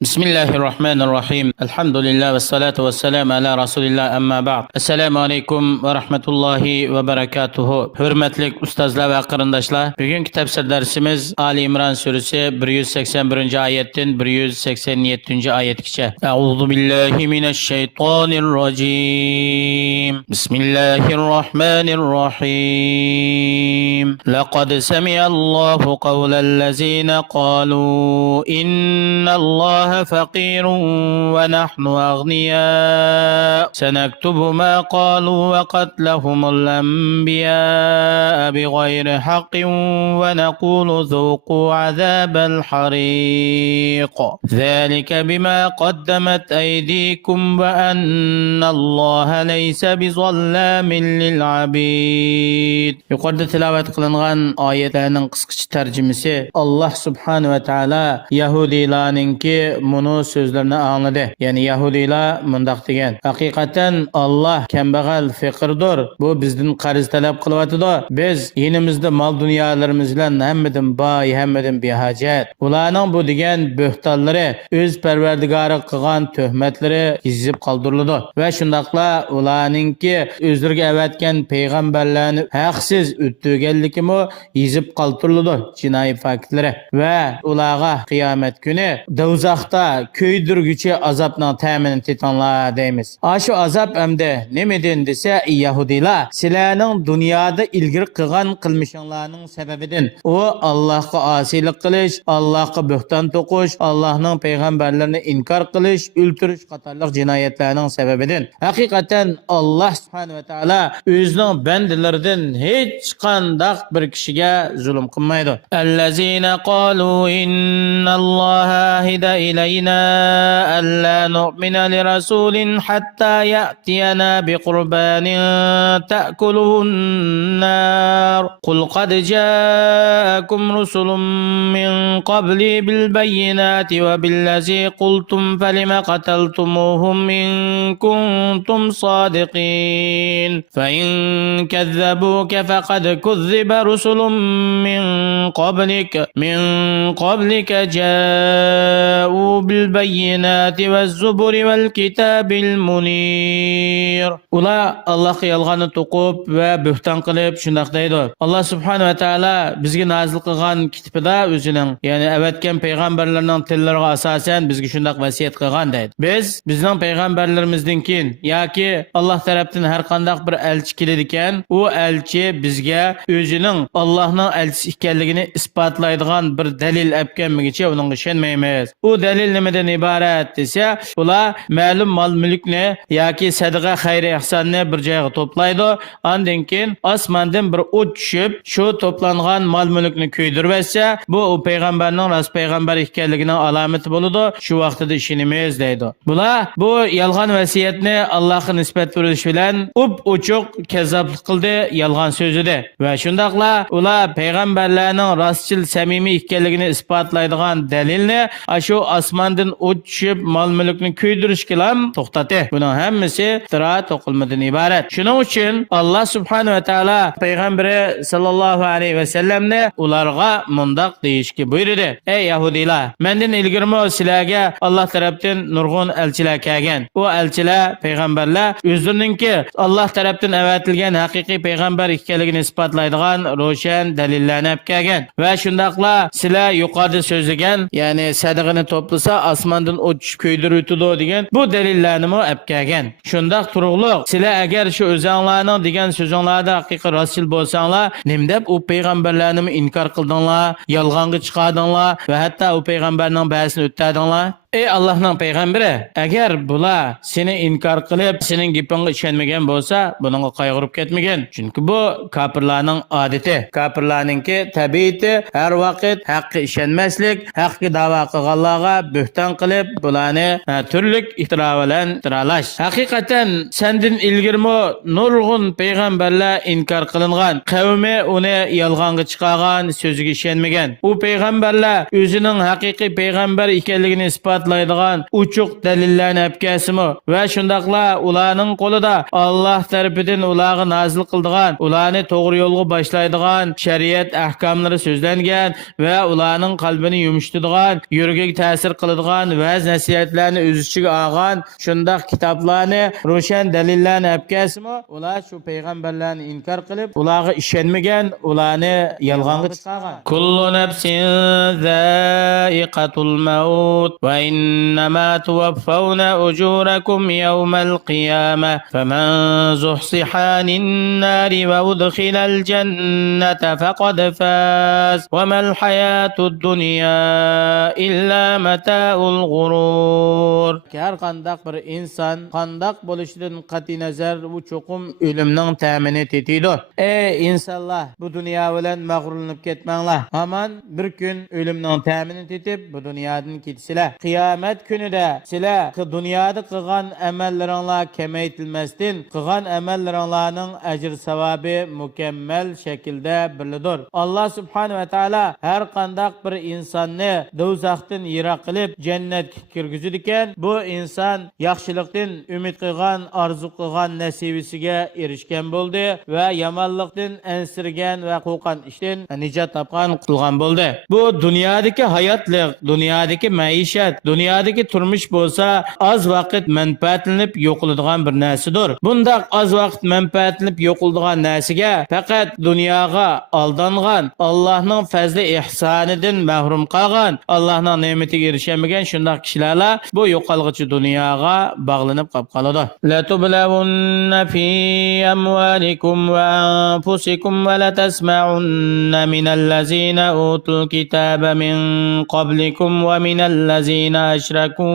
بسم الله الرحمن الرحيم الحمد لله والصلاة والسلام على رسول الله أما بعد السلام عليكم ورحمة الله وبركاته hürmetlik ustazlar ve qarındaşlar bugünkü tefsir dersimiz Ali İmran suresi 181. ayetten 187. ayetkice Euzu billahi mineşşeytanirracim Bismillahirrahmanirrahim Laqad semi'allahu kavlellezine qalu innallaha فقير ونحن أغنياء سنكتب ما قالوا وقتلهم الأنبياء بغير حق ونقول ذوقوا عذاب الحريق ذلك بما قدمت أيديكم وأن الله ليس بظلام للعبيد يقول تلاوة قلنغان آياتنا قسقش ترجمسي الله سبحانه وتعالى يهودي لاننكي bunu sözlerini anladı. Yani Yahudiler mundaq degan. Haqiqatan Allah kambag'al faqirdir. Bu bizdan qarz talab qilyapti. Biz yenimizde mal dunyolarimiz bilan hammadan boy, hammadan behojat. Ularning bu degan bo'xtonlari o'z Parvardigori qilgan tuhmatlari yozib qoldirildi. Va shundaqla ularningki o'zlariga avatgan payg'ambarlarni haqsiz o'ttirganligimi yozib qoldirildi. Jinoiy faktlari va ularga qiyomat kuni do'zaxda köydürgüçü azapla temin titanlar deymiz. Aşı azap emde nemedin dese Yahudiler silahının dünyada ilgiri kıgan kılmışınlarının sebebidin. O Allah'a asilik kılış, Allah'a bühtan tokuş, Allah'ın peygamberlerini inkar kılış, ültürüş katarlık cinayetlerinin sebebidin. Hakikaten Allah subhanahu ve teala özünün bendilerden hiç kandak bir kişiye zulüm kılmaydı. Ellezine kalu innallaha ahide إلينا ألا نؤمن لرسول حتى يأتينا بقربان تأكله النار قل قد جاءكم رسل من قبلي بالبينات وبالذي قلتم فلم قتلتموهم إن كنتم صادقين فإن كذبوك فقد كذب رسل من قبلك جاءوا بالبينات والزبر والكتاب المنير Ular Allah'a yalğanı to'qib va bühtan qilib shundaq deydi. Allah subhanahu va taolo bizga nozil qilgan kitobida o'zining, ya'ni avatgan payg'ambarlarning tillariga asosan bizga shundaq vasiyat qilgan deydi. Bizning payg'ambarlarimizdan keyin yoki Alloh tarafdan har qanday bir elchi keladi ekan, u elchi bizga o'zining Allohning elchisi ekanligini isbotlaydigan bir dalil olib kelmaguncha uningga ishonmaymiz. U dalil nimadan iborat desa, ular ma'lum mol mulkni yoki sadaqa xayr ihsonni bir joyga to'playdi. Ondan keyin osmondan bir o't tushib, shu to'plangan mol mulkni kuydirib etsa, bu payg'ambarning rost payg'ambar ekanligining alomati bo'ladi. Shu vaqtida ishonamiz deydi. Bular bu yolg'on vasiyatni Allohga nisbat berish bilan ochiq kazzoblik qildi, yolg'on so'zida. Va shundaqla ular payg'ambarlarning rostchil samimiy ekanligini isbotlaydigan dalilni shu osmondan o't tushib mol mulkni kuydirishga ham to'xtatdi. Buning hammasi tira to'qilmadan iborat. Shuning uchun Alloh subhanahu va taolo payg'ambari sallallohu alayhi va sallamni ularga mundaq deyishga buyurdi. Ey Yahudilar, mendan ilgirmi sizlarga Alloh tarafdan nurg'un elchilar kelgan. U elchilar, payg'ambarlar o'zlariningki Alloh tarafdan avatilgan haqiqiy payg'ambar ekanligini isbotlaydigan ro'shan dalillarni olib kelgan. Va shundaqla sizlar yuqorida so'zlagan, ya'ni sadaqani to'plasa osmondan o't tushib kuydirib o'tadi degan bu dalillarni olib kelgan. Shundaq turug'liq sizlar agar shu o'zinglarning degan so'zinglarda haqiqiy rostchil bo'lsanglar, nima deb u payg'ambarlarni inkor qildinglar, yolg'onga chiqardinglar va hatto u payg'ambarning ba'sini o'tdinglar? Ey Allah'ın peygamberi, eğer bular seni inkar qilib, senin gapingga ishonmagan bo'lsa, buningga qayg'urib ketmagan. Chunki bu kafirlarning odati. Kafirlarningki tabiati har vaqt haqqa ishonmaslik, haqqa da'vo qilganlarga bo'xton qilib, bularni turli ixtiro bilan tiralash. Haqiqatan sendan ilgirmi nurg'un payg'ambarlar inkor qilingan, qavmi uni yolg'onga chiqargan, so'ziga ishonmagan. U payg'ambarlar o'zining haqiqiy payg'ambar ekanligini isbot isbotlaydigan uchuq dalillarni olib kelsimi va shundaqla ularning qo'lida Alloh tarafidan ularga nozil qildigan, ularni to'g'ri yo'lga boshlaydigan shariat ahkomlari so'zlangan va ularning qalbini yumshatadigan, yuragiga ta'sir qiladigan va'z nasihatlarni o'z ichiga olgan shundaq kitoblarni, ro'shan dalillarni olib kelsimi, ular shu payg'ambarlarni inkor qilib, ularga ishonmagan, ularni yolg'onga chiqargan. Kullu nafsin za'iqatul maut va innama tuwaffawna ujurakum yawmal qiyamah faman zuhsiha anin nari va udkhilal jannata faqad faz va mal hayatud dunya illa mata'ul ghurur. Har qandaq bir inson qandaq bo'lishidan qat'iy nazar bu cho'qim o'limning ta'mini tetiydi. Ey insonlar, bu dunyo bilan mag'rurlanib ketmanglar. Aman bir kun o'limning ta'mini tetib bu dunyodan ketisizlar. Qiyomat kunida sizlar dunyoda qilgan amallaringlar kamaytilmasdan qilgan amallaringlarning ajr savobi mukammal shaklda biridir. Alloh subhanahu va taolo har qandaq bir insonni do'zaxdan yiroq qilib jannatga kirgizadi ekan, bu inson yaxshilikdan umid qilgan, orzu qilgan nasibasiga erishgan bo'ldi va yomonlikdan ansirgan va qo'rqan ishdan nijot topgan, qutulgan bo'ldi. Bu dunyodagi hayotlik, dunyodagi maishat, dunyodagi turmush bo'lsa az vaqt manfaatlanib yo'qoladigan bir narsadir. Bundaq az vaqt manfaatlanib yo'qoladigan narsaga faqat dunyoga aldangan, Allohning fazli ihsonidan mahrum qolgan, Allohning ne'matiga erishamagan shundaq kishilarla bu yo'qolg'uchi dunyoga bog'lanib qoladi. La tublawunna fi amwalikum va anfusikum va la tasma'unna minallazina utul kitaba min qablikum va minallazina ashraku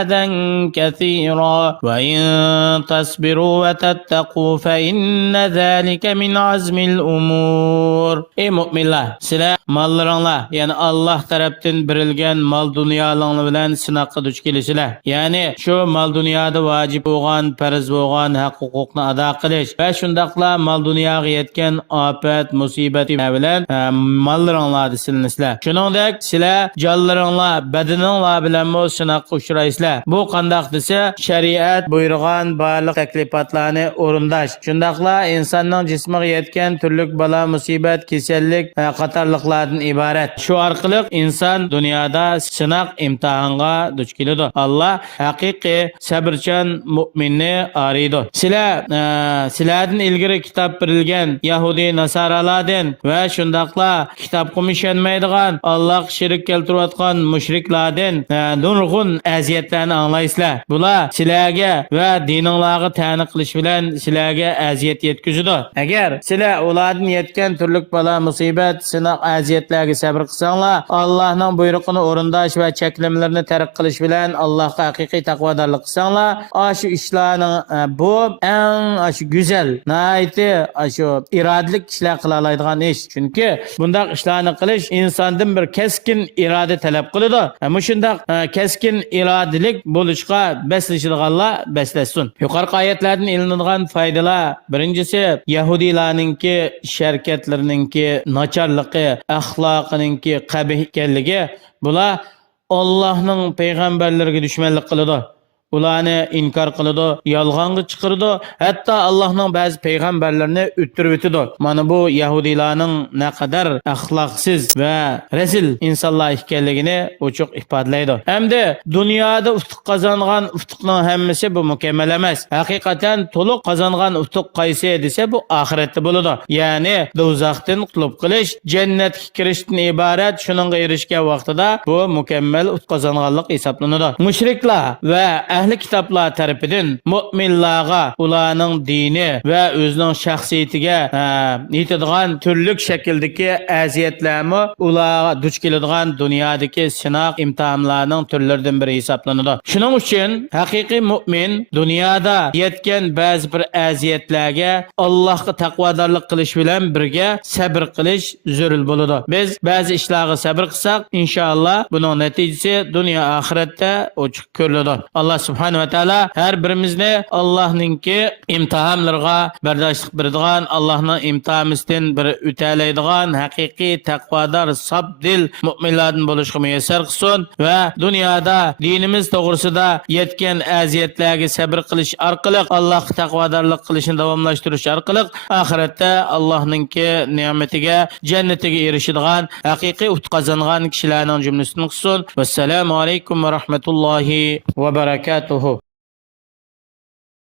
adan kathira va in tasbiru va tattaqu fa inna zalika min azmil umur. Ey mu'minlar, sizlar mollaringlar, ya'ni Alloh tarafdan berilgan mol dunyolarni bilan sinoqqa duch kelisizlar. Ya'ni shu mol dunyoda vojib bo'lgan, farz bo'lgan haq-huquqni ado qilish va shundaqla mol dunyoga yetgan ofat, musibat bilan mollaringlarni silisizlar. Shuningdek, sizlar jonlaringlar, badaninglar bilan sinoqqa uchraysizlar. Bu qandoq desa, shariat buyurgan barliq taklifotlarni o'rindash. Shundaqla insonning jismiga yetgan turli balo, musibat, kasallik qatorliqlardan iborat. Shu orqali inson dunyoda sinoq imtihonga duch keladi. Alloh haqiqiy sabrchan mu'minni araydi. Sizlardan ilgari kitob berilgan Yahudi nasoralardan va shundaqla kitobga ishonmaydigan, Alloh shirik keltirayotgan mushriklardan nurg'un aziyatlarni anglaysizlar. Bular sizlarga va dininglarga ta'na qilish bilan sizlarga aziyat yetkazadi. Agar sizlar ulardan yetgan turli balo, musibat, sinoq, aziyatlarga sabr qilsanglar, Allohning buyrug'ini o'rindash va cheklimlarni tark qilish bilan Allohga haqiqiy taqvodorlik qilsanglar, shu ishlarning bu eng go'zal, nayti shu irodalik kishilar qila oladigan ish. Chunki bundaq ishlarni qilish insondan bir keskin iroda talab qiladi. Shundaq keskin irodalik bo'lishga beslashadiganlar beslasin. Yuqorqi oyatlardan ilinadigan foydalar: birinchisi, Yahudiylarningki sharkatlarininki nacharligi, axloqininki qabih ekanligi. Bular Allohning payg'ambarlariga dushmanlik qiladi. Ularni inkor qiladi, yolg'onga chiqirdi, hatto Allohning ba'zi payg'ambarlarini o'ttirib o'tdi. Mana bu Yahudiylarning naqadar axloqsiz va rezil insonlar ekanligini ochiq ifodalaydi. Hamda dunyoda utuq qozongan utuqning hammasi bu mukammal emas. Haqiqatan to'liq qozongan utuq qaysi desa bu oxiratda bo'ladi. Ya'ni do'zaxdan qutulib qilish, jannatga kirishdan iborat. Shuningga erishgan vaqtida bu mukammal utuq qozonganlik hisoblanadi. Mushriklar va ahli kitoblar tarafidan mu'minlarga ularning dini va o'zining shaxsiyatiga yetadigan turli shakldagi aziyatlarni ularga duch keladigan dunyodagi sinoq imtihonlarning turlaridan biri hisoblanadi. Shuning uchun haqiqiy mu'min dunyoda yetgan ba'zi bir aziyatlarga Allohga taqvodorlik qilish bilan birga sabr qilish zarur bo'ladi. Biz ba'zi ishlarga sabr qilsak, inshaalloh buning natijasi dunyo oxiratda ochiq ko'riladi. Alloh subhanahu va taolo har birimizni Allohninki imtihonlarga bardoshlik beradigan, Allohning imtihonimizdan bir o'talaydigan haqiqiy taqvodor, sof dil mu'minlardan bo'lishga muyassar qilsin va dunyoda dinimiz to'g'risida yetgan aziyatlarga sabr qilish orqali Alloh taqvodorlik qilishni davomlashtirish orqali oxiratda Allohninki ne'matiga, jannatiga erishadigan haqiqiy ut qozongan kishilarning jumlasidan qilsin. Vassalomu alaykum va rahmatullohi va barakatuh.